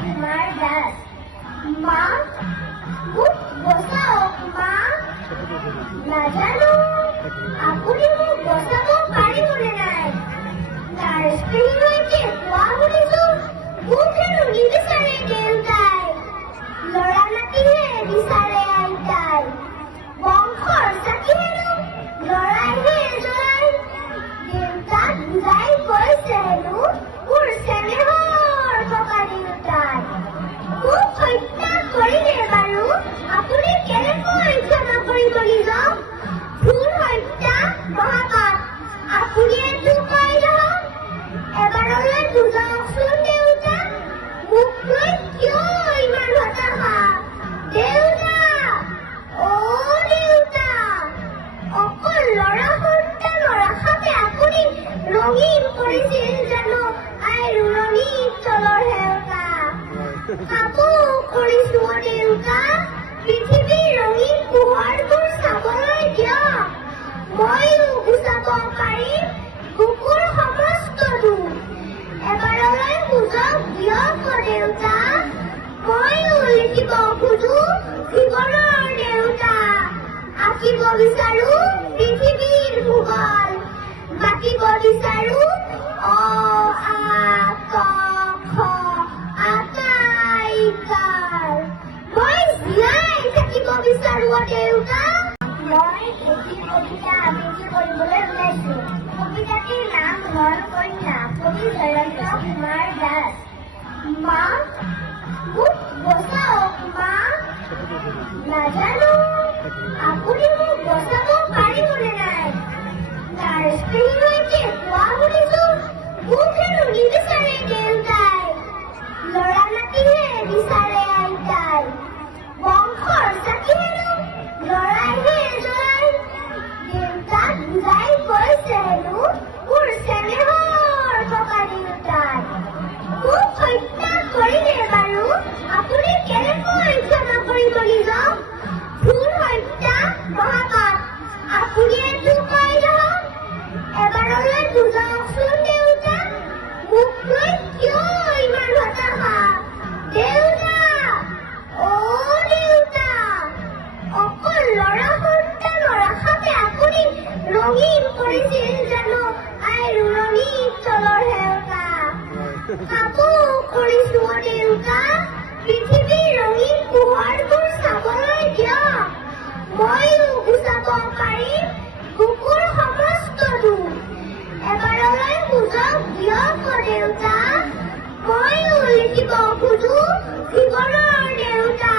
তোমাৰ দাস। মা মোক বচাওক মা। নাজানো আপুনি মোক বচাব পাৰিবনে নাই। নাৰ্ছ পেহীগৰাকীয়ে কোৱা শুনিছো মোক হেনো নিবিচাৰে দেউতাই। ল'ৰা নাতিহে বিচাৰে আইতাই। বংশৰ চাকি হেনো ল'ৰাইহে জ্বলাই। দেউতাক বুজাই কৈছে হেনো মোৰ চেনেহৰ ককা দেউতাই। মোক হত্যা কৰিলে বাৰু আপুনি কেনেকৈ ক্ষমা কৰিবলৈ যাওক। ভুল হত্যা মহাপাপ আপুনিয়েতো কয় নহওক। এবাৰলৈ বুজাওকচোন দেউতা মোক লৈ কিয় ইমান হতাশা। দেউতা অ' দেউতা অকল ল'ৰা সন্তানৰ আশাতে আপুনি ৰঙীন কৰিছিল জানো আইৰ ৰণীত তলৰ হেওতা। কাবু কৰিছো দেউতা পৃথিৱীৰ ৰঙীন পোহৰবোৰ চাবলৈ দিয়ক। ময়ো গুচাব পাৰিম বুকুৰ সমস্ত দুখ। এবাৰলৈ বুজক দিয়ক দেউতা ময়ো লিখিব খোজো জীৱনৰ দেউতা। আঁকিব বিচাৰো পৃথিৱীৰ ভূগোল। মাতিব বিচাৰো অ আ ক খ আটাইকাৰ। মই জীয়াই থাকিব বিচাৰো দেউতা। মই এটি কবিতা আবৃত্তি কৰিবলৈ ওলাইছো। কবিতাটিৰ নাম হ'ল কন্যা। কবি জয়ন্ত কুমাৰ দাস। মা মোক বচাওক মা। নাজানো আপুনি মোক বচাব পাৰিবনে নাই। নাৰ্ছ পেহীগৰাকীয়ে কোৱা শুনিছো মোক হেনো নিবিচাৰে দেউতাই। ল'ৰা নাতিহে বিচাৰে আইতাই। বংশৰ চাকি হেনো ল'ৰাইহে জ্বলাই। দেউতাক বুজাই কৈছে হেনো মোৰ চেনেহৰ ককা দেউতাই। মোক হত্যা কৰিলে বাৰু আপুনি কেনেকৈ ক্ষমা কৰিবলৈ যাওক। ভুল হত্যা মহাপাপ আপুনিয়েতো কয় নহওক। এবাৰলৈ বুজাওকচোন দেউতা মোক লৈ কিয় ইমান হতাশা। দেউতা অ' দেউতা অকল ল'ৰা সন্তানৰ আশাতে আপুনি ৰঙীন কৰিছিল জানো আইৰ ৰণীত তলৰ হেওতা। কাবু কৰিছো দেউতা পৃথিৱীৰ ৰঙীন পোহৰবোৰ চাবলৈ দিয়ক। ময়ো গুচাব পাৰিম বুকুৰ সমস্ত দুখ। এবাৰলৈ বুজক দিয়ক দেউতা ময়ো লিখিব খোজো জীৱনৰ দেউতা।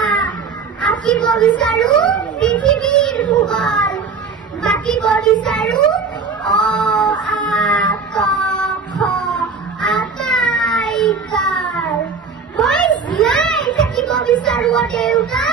আঁকিব বিচাৰো পৃথিৱীৰ ভূগোল। মাতিব বিচাৰো অ আ ক খ আটাইকাৰ। মই জীয়াই থাকিব বিচাৰো দেউতা।